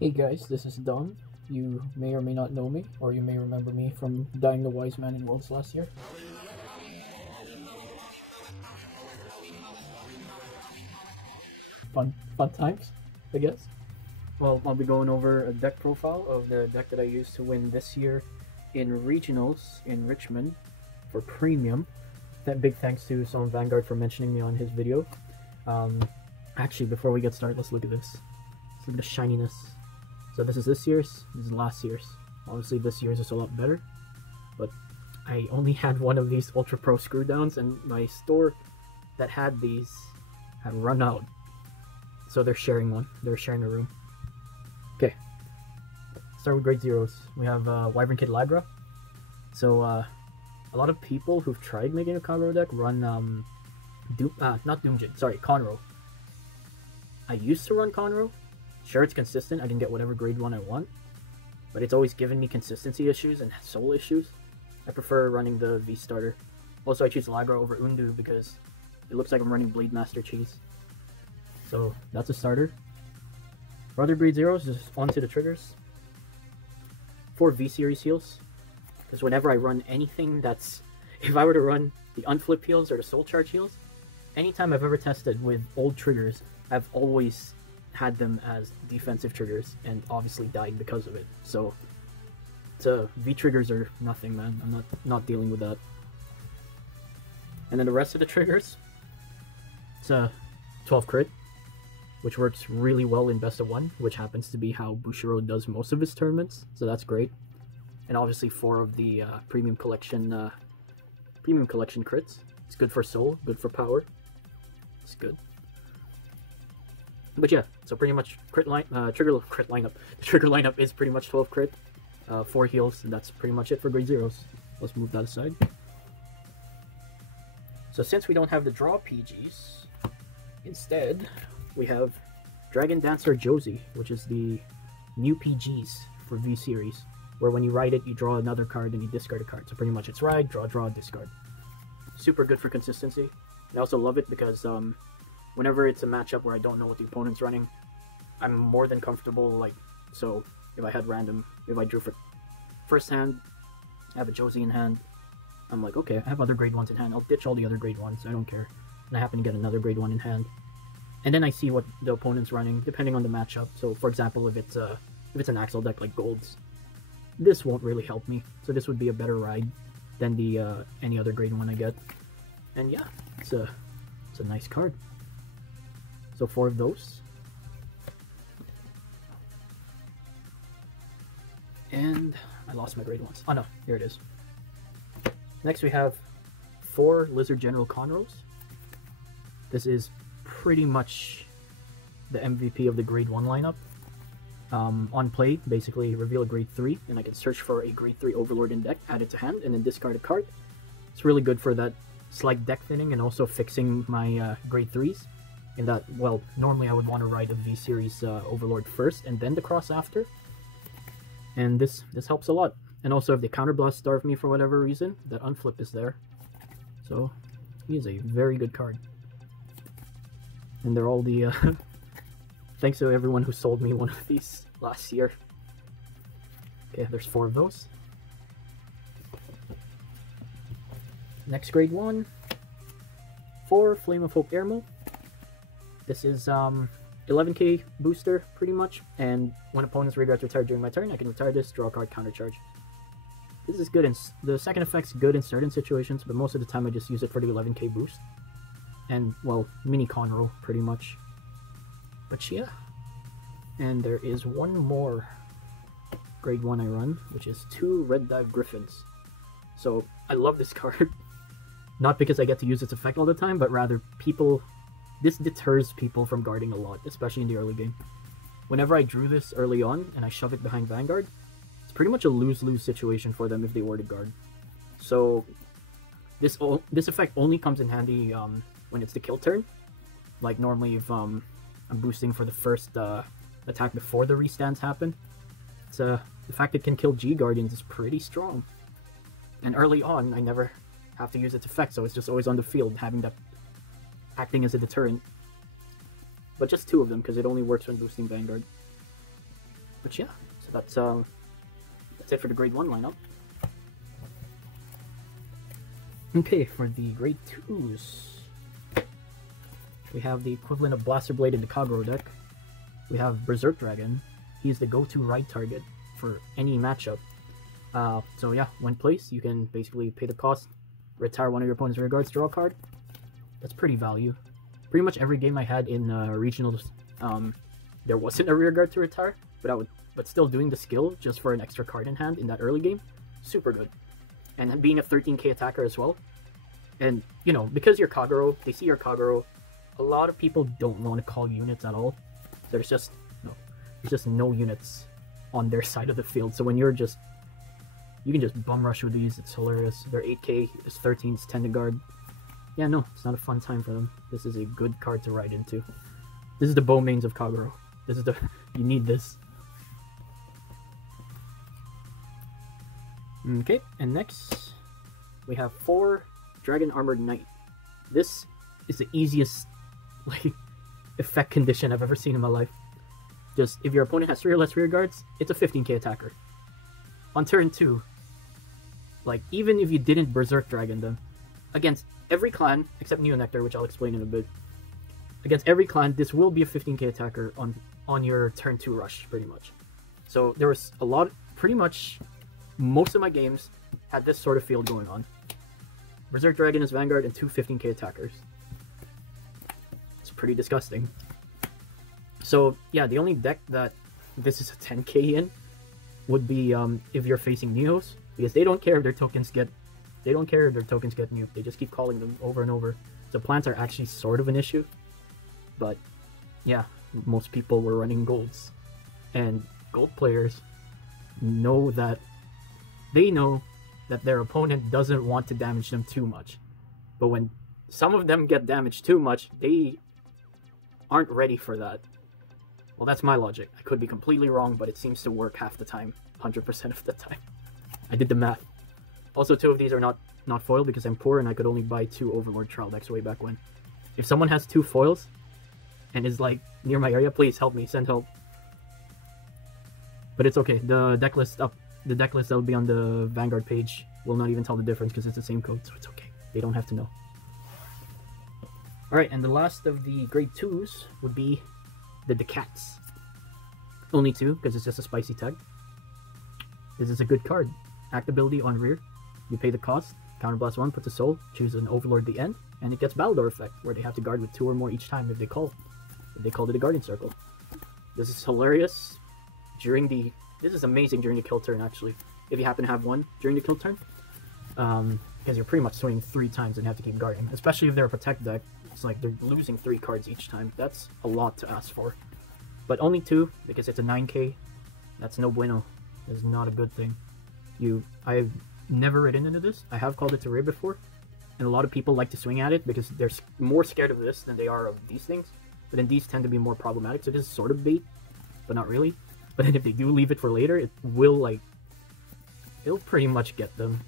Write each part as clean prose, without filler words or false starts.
Hey guys, this is Dom. You may or may not know me, or you may remember me from dying the wise man in Worlds last year. Fun times, I guess. Well, I'll be going over a deck profile of the deck that I used to win this year in regionals in Richmond for premium. That big thanks to Solemn Vanguard for mentioning me on his video. Actually, before we get started, let's look at this. Let's look at the shininess. So this is this year's, this is last year's. Obviously this year's is a lot better, but I only had one of these Ultra Pro screw downs, and my store that had these had run out. So they're sharing one. They're sharing a room. Okay. Start with grade zeros. We have Wyvernkid Ragla. So a lot of people who've tried making a Conroe deck run not Dumjid, sorry, Conroe. I used to run Conroe. Sure, it's consistent. I can get whatever grade 1 I want, but it's always given me consistency issues and soul issues. I prefer running the V starter. Also, I choose Ragla over Undu because it looks like I'm running Blade Master Cheese. So that's a starter. For other grade zeros, just onto the triggers. 4 V series heals, because whenever I run anything that's, if I were to run the unflip heals or the soul charge heals, anytime I've ever tested with old triggers, I've always had them as defensive triggers and obviously died because of it. So V triggers are nothing, man. I'm not dealing with that. And then the rest of the triggers, it's a 12 crit, which works really well in best of 1, which happens to be how Bushiroad does most of his tournaments, so that's great. And obviously 4 of the premium collection crits. It's good for soul, good for power. It's good. But yeah, so pretty much trigger lineup. The trigger lineup is pretty much 12 crit, 4 heals, and that's pretty much it for grade zeros. Let's move that aside. So since we don't have the draw PGs, instead we have Dragon Dancer Josee, which is the new PGs for V series, where when you ride it, you draw another card and you discard a card. So pretty much it's ride, draw, discard. Super good for consistency. I also love it because whenever it's a matchup where I don't know what the opponent's running, I'm more than comfortable, like, so if I had random, if I drew for first hand, I have a Josee in hand, I'm like, okay, I have other grade 1s in hand, I'll ditch all the other grade 1s, I don't care, and I happen to get another grade 1 in hand, and then I see what the opponent's running, depending on the matchup. So for example, if it's an Axel deck like Gold's, this won't really help me, so this would be a better ride than the any other grade 1 I get. And yeah, it's a nice card. So 4 of those. And I lost my grade 1s. Oh no, here it is. Next we have 4 Lizard General Conroes. This is pretty much the MVP of the grade 1 lineup. On play, basically reveal a grade 3, and I can search for a grade 3 Overlord in deck, add it to hand, and then discard a card. It's really good for that slight deck thinning and also fixing my grade 3s. In that, well, normally I would want to ride a V series Overlord first and then the cross after. And this helps a lot. And also if they counterblast starve me for whatever reason, that unflip is there. So he is a very good card. And they're all the thanks to everyone who sold me one of these last year. Okay, there's 4 of those. Next grade 1. 4 Flame of Hope Aermo. This is 11k booster, pretty much, and when opponents regrets retire during my turn, I can retire this, draw a card, countercharge. This is good, the second effect's good in certain situations, but most of the time I just use it for the 11k boost. And, well, mini Conroe, pretty much. But yeah. And there is one more grade 1 I run, which is 2 Red Dive Griffins. So, I love this card. Not because I get to use its effect all the time, but rather this deters people from guarding a lot, especially in the early game. Whenever I drew this early on and I shove it behind Vanguard, it's pretty much a lose-lose situation for them if they were to guard. So this effect only comes in handy when it's the kill turn. Like normally if I'm boosting for the first attack before the restands happen. The fact it can kill G Guardians is pretty strong. And early on, I never have to use its effect, so it's just always on the field, having that acting as a deterrent. But just 2 of them, because it only works when boosting Vanguard. But yeah, so that's it for the grade 1 lineup. Okay, for the grade 2s, we have the equivalent of Blaster Blade in the Kagero deck. We have Berserk Dragon. He's the go-to ride target for any matchup. So yeah, when placed, you can basically pay the cost, retire one of your opponent's rearguards, draw a card. That's pretty value. Pretty much every game I had in regionals, there wasn't a rearguard to retire, but still doing the skill just for an extra card in hand in that early game, super good. And being a 13k attacker as well. And, you know, because you're Kagero, they see your Kagero, a lot of people don't want to call units at all. There's just no units on their side of the field. So when you can just bum rush with these, it's hilarious. They're 8k, it's 13, it's 10 to guard. Yeah, no, it's not a fun time for them. This is a good card to ride into. This is the Bowmains of Kagero. You need this. Okay, and next we have 4 Dragon Armored Knight. This is the easiest effect condition I've ever seen in my life. Just if your opponent has 3 or less rear guards, it's a 15k attacker. On turn 2, even if you didn't Berserk Dragon them, against every clan except Neonectar, which I'll explain in a bit. Against every clan, this will be a 15k attacker on your turn 2 rush, pretty much. So there was pretty much most of my games had this sort of field going on. Berserk Dragon is Vanguard and 2 15k attackers. It's pretty disgusting. So yeah, the only deck that this is a 10k in would be if you're facing Neos, because they don't care if their tokens get nuked. They just keep calling them over and over. So plants are actually sort of an issue. But yeah, most people were running golds. And gold players know that their opponent doesn't want to damage them too much. But when some of them get damaged too much, they aren't ready for that. Well, that's my logic. I could be completely wrong, but it seems to work half the time, 100% of the time. I did the math. Also, 2 of these are not foiled because I'm poor and I could only buy 2 Overlord trial decks way back when. If someone has 2 foils and is near my area, please help me, send help. But it's okay. The deck list that will be on the Vanguard page will not even tell the difference because it's the same code, so it's okay. They don't have to know. Alright, and the last of the grade 2s would be the Dekats. Only 2, because it's just a spicy tag. This is a good card. Act ability on rear. You pay the cost, counterblast 1, puts a soul, choose an Overlord at the end, and it gets Valor effect, where they have to guard with 2 or more each time if they called it a Guardian Circle. This is hilarious this is amazing during the kill turn, actually, if you happen to have one during the kill turn. Because you're pretty much swinging 3 times and have to keep guarding, especially if they're a protect deck. It's like they're losing 3 cards each time. That's a lot to ask for. But only 2, because it's a 9k. That's no bueno. It's not a good thing. I've never ridden into this. I have called it to raid before, and a lot of people like to swing at it because they're more scared of this than they are of these things. But then these tend to be more problematic, so this is sort of bait, but not really. But then if they do leave it for later, it'll pretty much get them.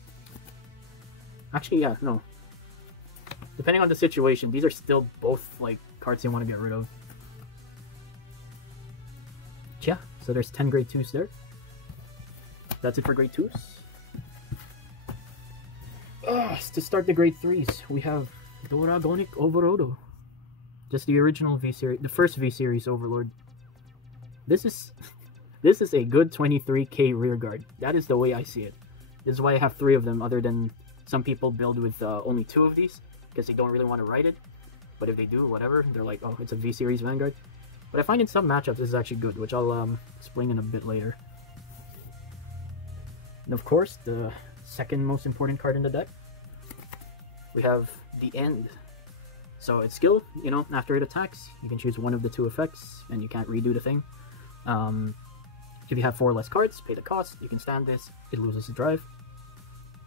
Actually, yeah, no. Depending on the situation, these are still both cards you want to get rid of. Yeah, so there's 10 grade 2s there. That's it for grade 2s. To start the grade 3s, we have Dragonic Overlord. Just the original V series, the first V series Overlord. This is a good 23k rearguard. That is the way I see it. This is why I have 3 of them, other than some people build with only 2 of these, because they don't really want to write it. But if they do, whatever, they're like, oh, it's a V series Vanguard. But I find in some matchups this is actually good, which I'll explain in a bit later. And of course, the second most important card in the deck, we have the End. So it's skill, after it attacks, you can choose one of the 2 effects, and you can't redo the thing. If you have 4 or less cards, pay the cost, you can stand this, it loses the drive.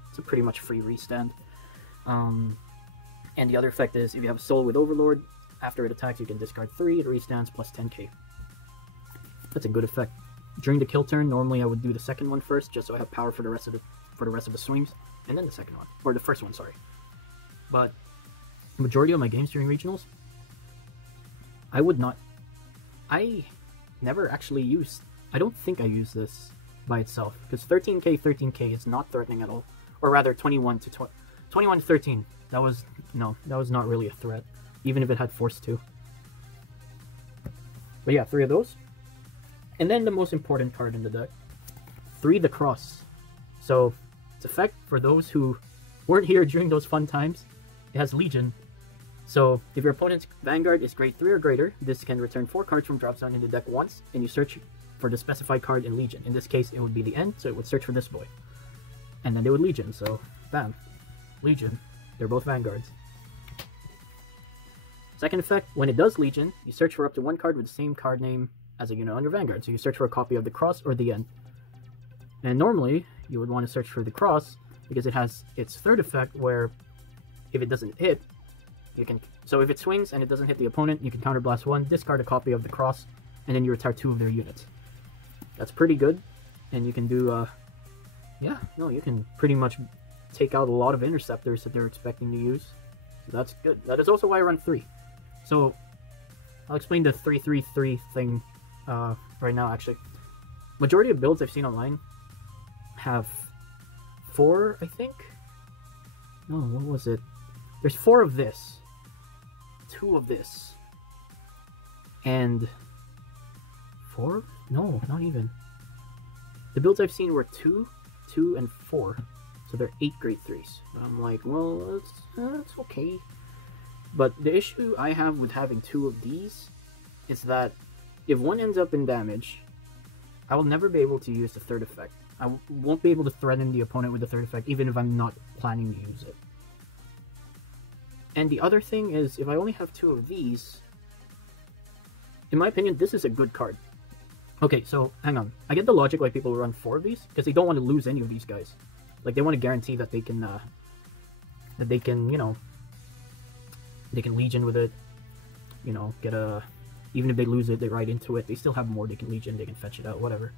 It's a pretty much free restand. And the other effect is, if you have a soul with Overlord, after it attacks you can discard 3, it restands plus 10k. That's a good effect. During the kill turn, normally I would do the second one first, just so I have power for the rest of the swings, and then the second one, or the first one, sorry. But the majority of my games during regionals, I never actually used I don't think I use this by itself, because 13k is not threatening at all. Or rather, 21 to 13. That was not really a threat, even if it had Force 2. But yeah, 3 of those. And then the most important card in the deck, 3 the Cross. So its effect, for those who weren't here during those fun times, it has Legion. So if your opponent's Vanguard is grade 3 or greater, this can return 4 cards from drop zone in the deck once, and you search for the specified card in Legion. In this case, it would be the end, so it would search for this boy. And then they would Legion, so bam. Legion. They're both Vanguards. Second effect, when it does Legion, you search for up to 1 card with the same card name as a unit under Vanguard. So you search for a copy of the Cross or the End. And normally, you would want to search for the Cross, because it has its third effect where if it doesn't hit, you can... So if it swings and it doesn't hit the opponent, you can counterblast 1, discard a copy of the Cross, and then you retire 2 of their units. That's pretty good, and you can do, you can pretty much take out a lot of interceptors that they're expecting to use. So that's good. That is also why I run 3. So, I'll explain the 3-3-3 thing right now, actually. Majority of builds I've seen online have 4, I think? No, what was it? There's 4 of this, 2 of this, and 4? No, not even. The builds I've seen were 2, 2, and 4. So they're 8 grade 3s. I'm like, well, that's okay. But the issue I have with having 2 of these is that if one ends up in damage, I will never be able to use the third effect. I won't be able to threaten the opponent with the third effect, even if I'm not planning to use it. And the other thing is, if I only have 2 of these, in my opinion, this is a good card. Okay, so hang on. I get the logic why people run 4 of these, because they don't want to lose any of these guys. Like, they want to guarantee that they can, you know, they can Legion with it, you know, get a... Even if they lose it, they ride into it, they still have more, they can Legion, they can fetch it out, whatever.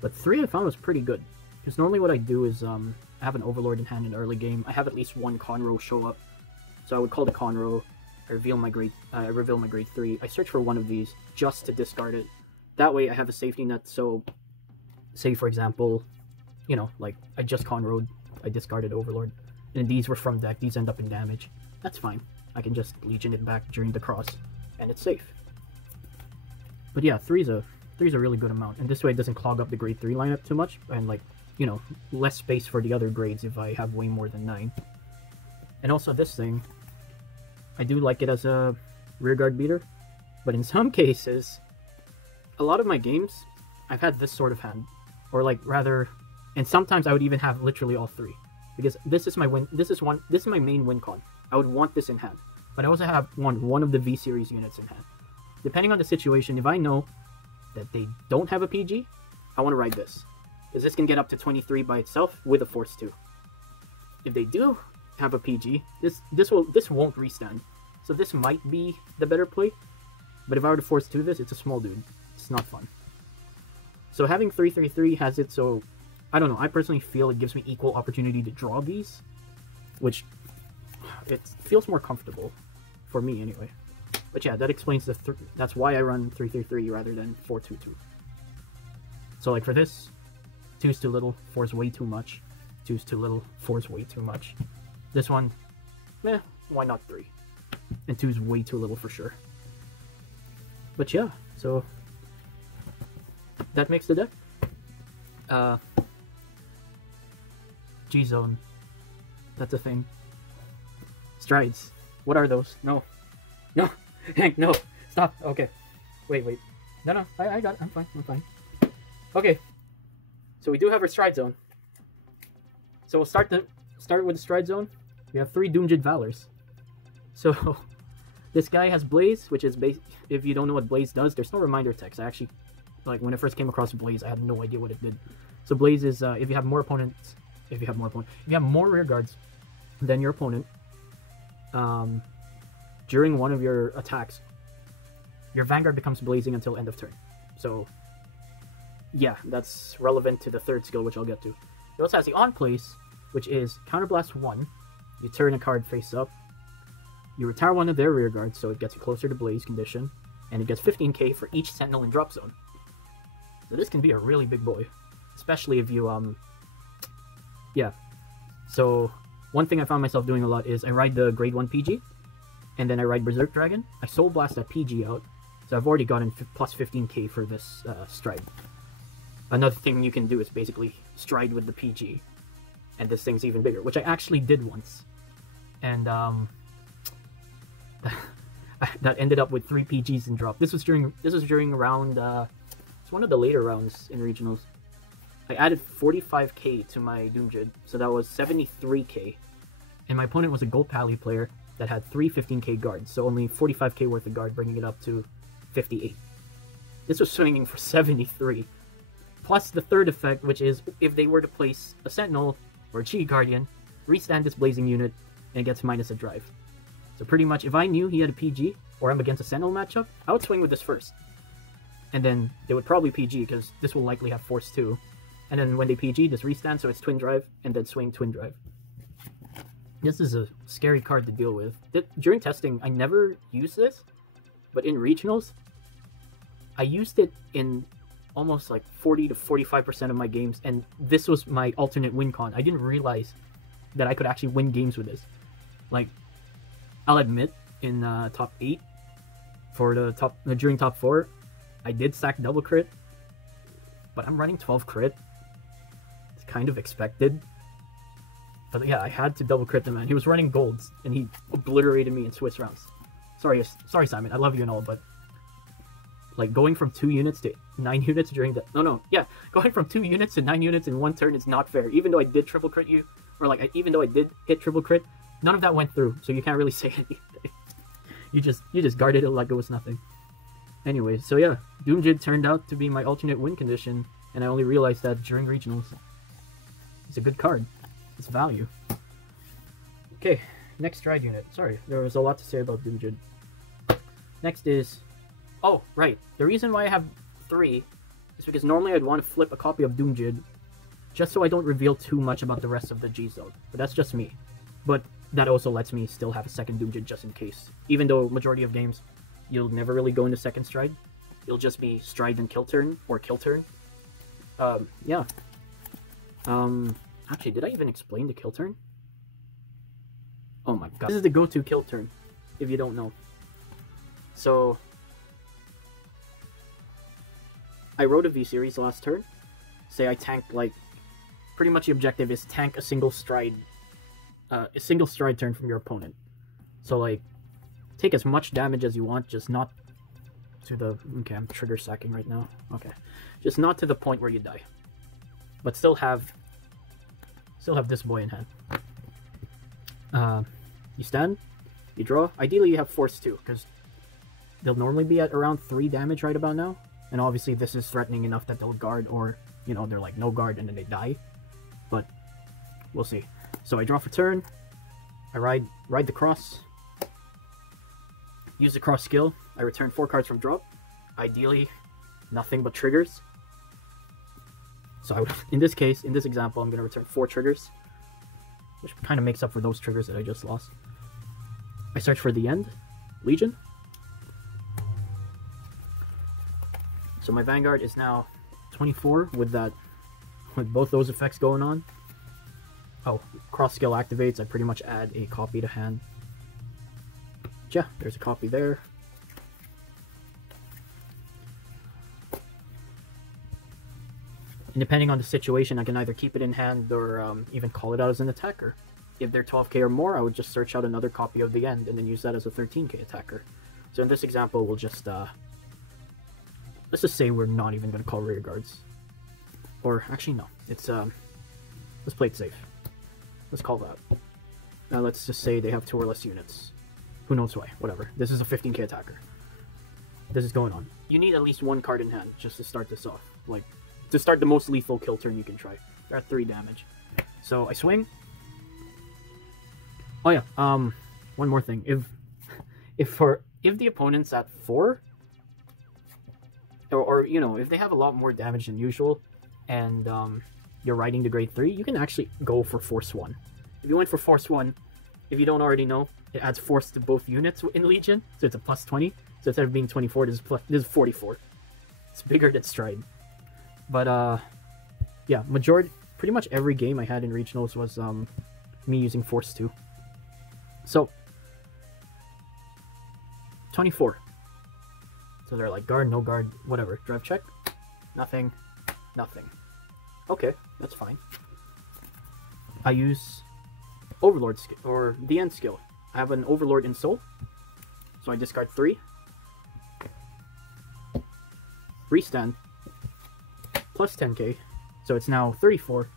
But 3 I found was pretty good. Because normally what I do is, I have an Overlord in hand in early game, I have at least 1 Conroe show up. So I would call the Conroe, I reveal my grade 3, I search for 1 of these, just to discard it. That way I have a safety net, so, say for example, you know, like, I just Conroed, I discarded Overlord, and these were from deck, these end up in damage. That's fine. I can just Legion it back during the cross, and it's safe. But yeah, 3's a really good amount, and this way it doesn't clog up the grade 3 lineup too much, and like, you know, less space for the other grades if I have way more than 9. And also this thing, I do like it as a rearguard beater, but in some cases, a lot of my games, I've had this sort of hand, or like rather, and sometimes I would even have literally all 3, because this is my win. This is my main win con. I would want this in hand, but I also have one of the V series units in hand. Depending on the situation, if I know that they don't have a PG, I want to ride this, because this can get up to 23 by itself with a Force 2. If they do have a PG, this won't restand, so this might be the better play. But if I were to Force 2 this, it's a small dude. It's not fun. So having 3-3-3 has it so, I don't know, I personally feel it gives me equal opportunity to draw these, which it feels more comfortable for me anyway. But yeah, that explains that's why I run 3-3-3 rather than 4-2-2. So like for this, 2's too little, 4's way too much. 2's too little, 4's way too much. This one, why not 3? And 2's way too little for sure. But yeah, so that makes the deck. G-Zone. That's a thing. Strides. What are those? No. No! Hank, no! Stop! Okay. Wait. No, I got it. I'm fine. Okay. So we do have our Stride Zone. So we'll start with the Stride Zone. We have 3 Dumjid Valors. So this guy has Blaze, which is if you don't know what Blaze does, there's no reminder text. I actually, like, when I first came across Blaze, I had no idea what it did. So Blaze is if you have more rear guards than your opponent, during one of your attacks, your Vanguard becomes blazing until end of turn. So yeah, that's relevant to the third skill, which I'll get to. It also has the on place, which is Counterblast 1. You turn a card face up. You retire one of their rear guards, so it gets you closer to Blaze condition, and it gets 15k for each Sentinel in drop zone. So this can be a really big boy, especially if you yeah. So one thing I found myself doing a lot is I ride the grade 1 PG, and then I ride Berserk Dragon. I soul blast that PG out, so I've already gotten plus 15k for this stride. Another thing you can do is basically stride with the PG, and this thing's even bigger, which I actually did once, and that ended up with 3 PGs in drop. This was during round it's one of the later rounds in regionals. I added 45k to my Dumjid, so that was 73k, and my opponent was a gold pally player that had 3 15k guards, so only 45k worth of guard, bringing it up to 58. This was swinging for 73. Plus the third effect, which is if they were to place a Sentinel or a Chi Guardian, restand this Blazing unit, and it gets minus a drive. So pretty much, if I knew he had a PG, or I'm against a Sentinel matchup, I would swing with this first. And then they would probably PG, because this will likely have Force 2. And then when they PG, just restand, so it's Twin Drive, and then swing Twin Drive. This is a scary card to deal with. During testing, I never used this, but in regionals, I used it in almost like 40 to 45% of my games, and this was my alternate win con. I didn't realize that I could actually win games with this. Like, I'll admit, in top 8, for during top 4, I did stack double crit, but I'm running 12 crit. It's kind of expected. But yeah, I had to double crit the man. He was running golds, and he obliterated me in Swiss rounds. Sorry, Simon, I love you and all, but like going from 2 units to 9 units during the going from 2 units to 9 units in one turn is not fair. Even though I did triple crit you, or like even though I did hit triple crit, none of that went through, so you can't really say anything. you just guarded it like it was nothing. Anyway, so yeah, Dumjid turned out to be my alternate win condition, and I only realized that during regionals. It's a good card. It's value. Okay, next stride unit. Sorry, there was a lot to say about Dumjid. Next is... Oh, right. The reason why I have 3 is because normally I'd want to flip a copy of Dumjid just so I don't reveal too much about the rest of the G zone. But that's just me. But that also lets me still have a second Dumjid just in case. Even though majority of games, you'll never really go into second stride. You'll just be stride and kill turn, or kill turn. Yeah. Actually, did I even explain the kill turn? Oh my god. This is the go-to kill turn, if you don't know. So, I wrote a V-Series last turn. Say I tanked, like, pretty much the objective is tank a single stride turn from your opponent. So, like, take as much damage as you want, just not to the... Okay, I'm trigger sacking right now. Okay. Just not to the point where you die. But still have this boy in hand. You stand, you draw. Ideally, you have Force 2, because they'll normally be at around 3 damage right about now. And obviously, this is threatening enough that they'll guard, or, you know, they're like no guard and then they die. But we'll see. So I draw for turn. I ride the cross. Use the cross skill. I return 4 cards from drop. Ideally, nothing but triggers. So I would, in this case, in this example, I'm going to return 4 triggers, which kind of makes up for those triggers that I just lost. I search for the end, Legion. So my Vanguard is now 24 with both those effects going on. Oh, cross skill activates. I pretty much add a copy to hand. Yeah, there's a copy there. And depending on the situation, I can either keep it in hand or even call it out as an attacker. If they're 12k or more, I would just search out another copy of the end and then use that as a 13k attacker. So in this example, we'll just, let's just say we're not even going to call rear guards. Or, actually no, it's, let's play it safe. Let's call that. Now let's just say they have 2 or less units. Who knows why, whatever. This is a 15k attacker. This is going on. You need at least 1 card in hand just to start this off. Like, to start the most lethal kill turn you can try. They're at 3 damage. So I swing. Oh yeah, one more thing. If the opponent's at 4, or you know, if they have a lot more damage than usual, and you're riding the grade 3, you can actually go for Force 1. If you went for Force 1, if you don't already know, it adds Force to both units in Legion, so it's a plus 20. So instead of being 24, this is 44. It's bigger than Stride. But yeah, pretty much every game I had in regionals was me using Force 2. So 24. So they're like guard, no guard, whatever. Drive check. Nothing. Nothing. Okay, that's fine. I use Overlord skill, or the end skill. I have an Overlord in Soul. So I discard 3. Restand. Plus 10k. So it's now 34.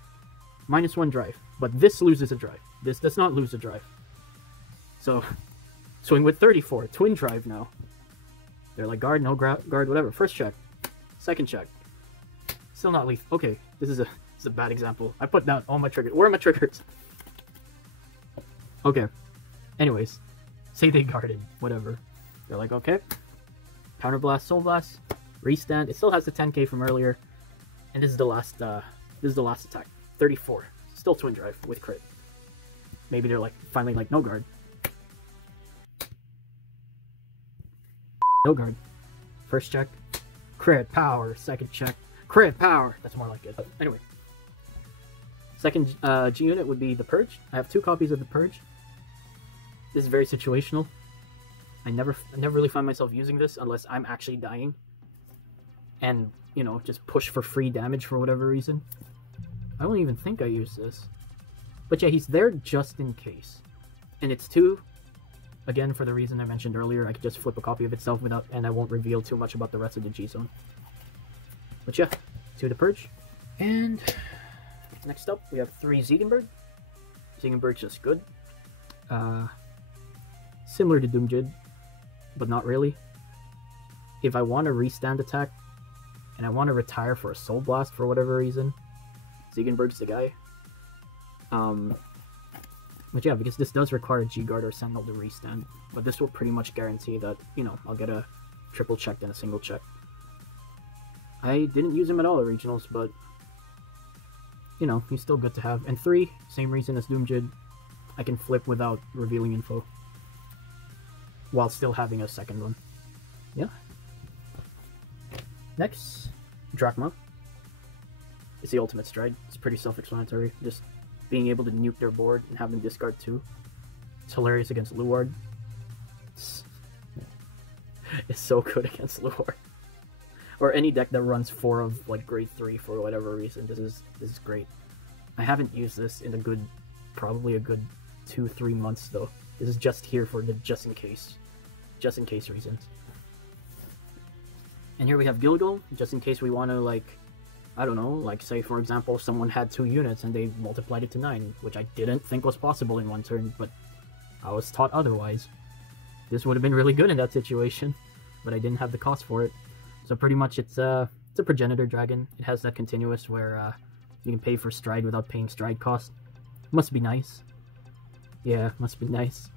Minus 1 drive. But this loses a drive. This does not lose a drive. So, swing with 34. Twin drive now. They're like guard, no guard, whatever. First check. Second check. Still not lethal. Okay, this is a bad example. I put down all my triggers. Where are my triggers? Okay. Anyways, say they guarded, whatever. They're like, okay. Counterblast, Soul Blast, restand. It still has the 10k from earlier, and this is the last attack. 34. Still twin drive with crit. Maybe they're like finally like no guard. No guard. First check. Crit power. Second check. Crit power. That's more like it. But anyway. Second G unit would be the Purge. I have 2 copies of the Purge. This is very situational. I never really find myself using this unless I'm actually dying. And, you know, just push for free damage for whatever reason. I don't even think I use this. But yeah, he's there just in case. And it's 2. Again, for the reason I mentioned earlier, I could just flip a copy of itself without, and I won't reveal too much about the rest of the G zone. But yeah, 2 to Purge. And next up, we have 3 Ziegenburg. Ziegenburg's just good. Similar to Dumjid, but not really. If I want to restand attack, and I want to retire for a Soul Blast for whatever reason, Ziegenburg's the guy. But yeah, because this does require G-Guard or Sentinel to restand, but this will pretty much guarantee that, you know, I'll get a triple check and a single check. I didn't use him at all at regionals, but, you know, he's still good to have. And 3, same reason as Dumjid, I can flip without revealing info, while still having a second one. Yeah. Next, Drachma. It's the ultimate stride. It's pretty self-explanatory. Just being able to nuke their board and have them discard 2. It's hilarious against Luard. It's so good against Luard. Or any deck that runs 4 of like grade 3 for whatever reason. This is great. I haven't used this in probably a good 2-3 months though. This is just here for the just in case reasons. And here we have Gilgal, just in case we want to, like, I don't know, like say for example someone had 2 units and they multiplied it to 9, which I didn't think was possible in one turn, but I was taught otherwise. This would have been really good in that situation, but I didn't have the cost for it. So pretty much it's a Progenitor Dragon. It has that continuous where you can pay for stride without paying stride cost. Must be nice. Yeah, must be nice.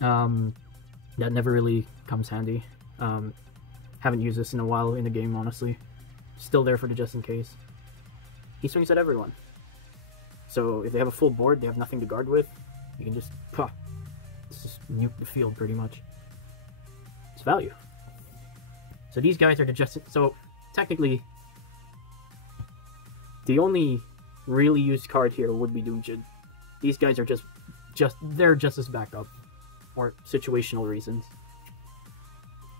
That never really comes handy. Haven't used this in a while in the game, honestly. Still there for the just in case. He swings at everyone. So if they have a full board, they have nothing to guard with, you can just nuke the field pretty much. It's value. So these guys are the just... So technically, the only really used card here would be Dumjid. These guys are they're just as backup. Or situational reasons.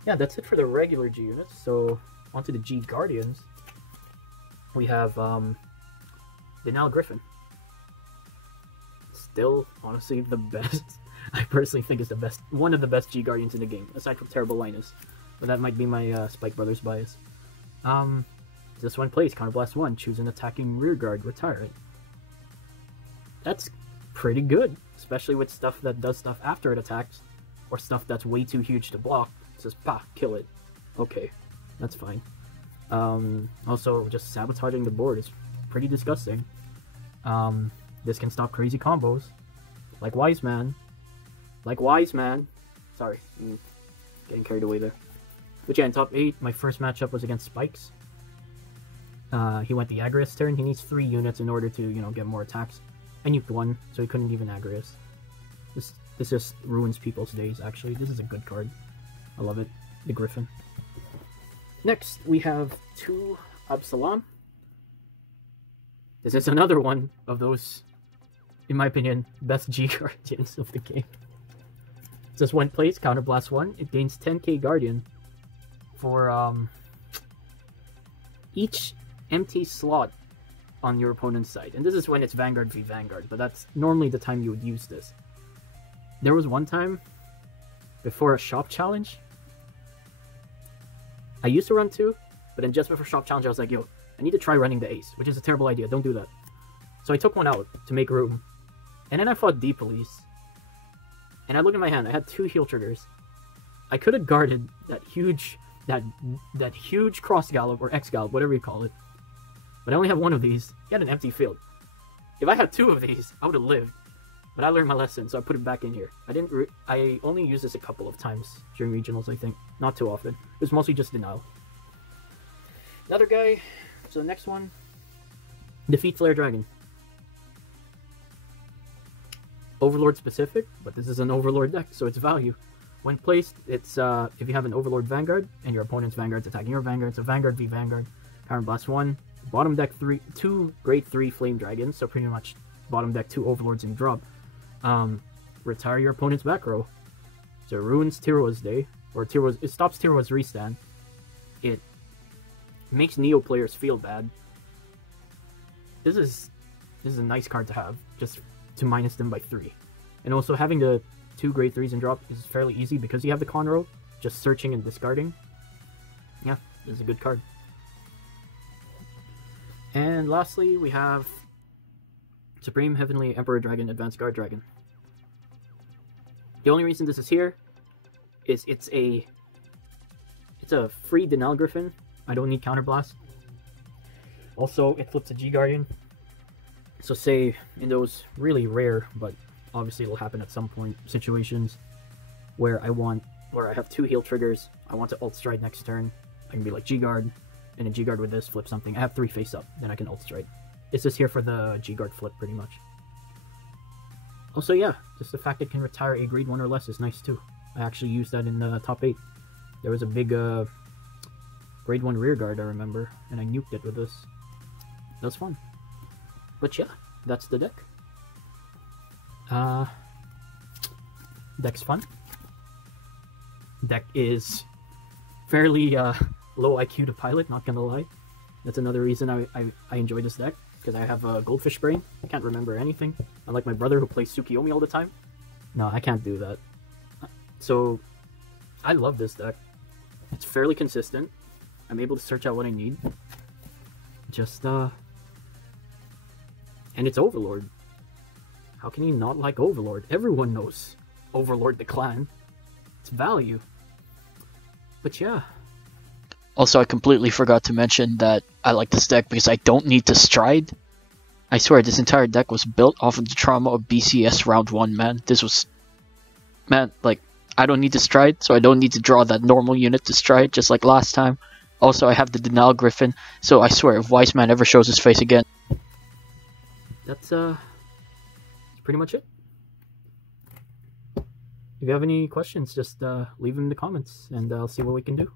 Yeah, that's it for the regular G units. So onto the G Guardians. We have the Dragonic Griffin. Still, honestly, the best. I personally think is the best, one of the best G Guardians in the game, aside from Terrible Linus. But that might be my Spike Brothers bias. This one plays Counterblast 1, choose an attacking rear guard, retire it. That's pretty good, especially with stuff that does stuff after it attacks, or stuff that's way too huge to block. It says, pah, kill it. Okay, that's fine. Also, just sabotaging the board is pretty disgusting. This can stop crazy combos, like Wise Man. Sorry, I'm getting carried away there. But yeah, in top 8, my first matchup was against Spikes. He went the Agrius turn. He needs 3 units in order to, you know, get more attacks. I nuked 1, so he couldn't even Agrius. This just ruins people's days, actually. This is a good card. I love it. The Griffin. Next, we have 2 Absalom. This is another one of those, in my opinion, best G Guardians of the game. It says when placed, counterblast 1, it gains 10k Guardian for each empty slot on your opponent's side. And this is when it's Vanguard v Vanguard, but that's normally the time you would use this. There was one time, before a shop challenge, I used to run 2, but then just before shop challenge I was like, yo, I need to try running the ace, which is a terrible idea, don't do that. So I took one out to make room, and then I fought D-Police, and I looked at my hand, I had 2 heal triggers. I could have guarded that huge cross gallop, or X gallop, whatever you call it, but I only have 1 of these. He had an empty field. If I had 2 of these, I would have lived. But I learned my lesson, so I put it back in here. I only used this a couple of times during regionals, I think. Not too often. It was mostly just denial. Another guy. So the next one. Defeat Flare Dragon. Overlord specific, but this is an Overlord deck, so it's value. When placed, it's if you have an Overlord Vanguard, and your opponent's Vanguard's attacking your Vanguard, so Vanguard v Vanguard. Counterblast 1. Bottom deck 2 grade 3 Flame Dragons, so pretty much bottom deck 2 Overlords in drop. Retire your opponent's back row. So it ruins Tiro's day, or it stops Tiro's restand. It makes Neo players feel bad. This is a nice card to have, just to minus them by 3. And also having the 2 grade 3s in drop is fairly easy because you have the Conroe, just searching and discarding. Yeah, this is a good card. And lastly, we have Supreme Heavenly Emperor Dragon Advanced Guard Dragon. The only reason this is here is it's a free Denial Griffin. I don't need Counterblast. Also, it flips a G Guardian. So say in those really rare, but obviously it'll happen at some point, situations where I have 2 heal triggers, I want to ult stride next turn, I can be like G Guard, and a G Guard with this, flip something. I have 3 face up, then I can ult stride. It's just here for the G Guard flip, pretty much. Also, yeah, just the fact it can retire a grade 1 or less is nice too. I actually used that in the top 8. There was a big grade 1 rear guard, I remember, and I nuked it with this. That was fun. But yeah, that's the deck. Deck's fun. Deck is fairly low IQ to pilot, not gonna lie. That's another reason I enjoy this deck, because I have a goldfish brain. I can't remember anything. Unlike my brother who plays Tsukiyomi all the time. No, I can't do that. So, I love this deck. It's fairly consistent. I'm able to search out what I need. Just, and it's Overlord. How can you not like Overlord? Everyone knows Overlord the clan. It's value. But yeah. Also, I completely forgot to mention that I like this deck because I don't need to stride. I swear, this entire deck was built off of the trauma of BCS round 1, man. This was... Man, like, I don't need to stride, so I don't need to draw that normal unit to stride, just like last time. Also, I have the Denial Griffin, so I swear, if Wise Man ever shows his face again... That's pretty much it. If you have any questions, just leave them in the comments, and I'll see what we can do.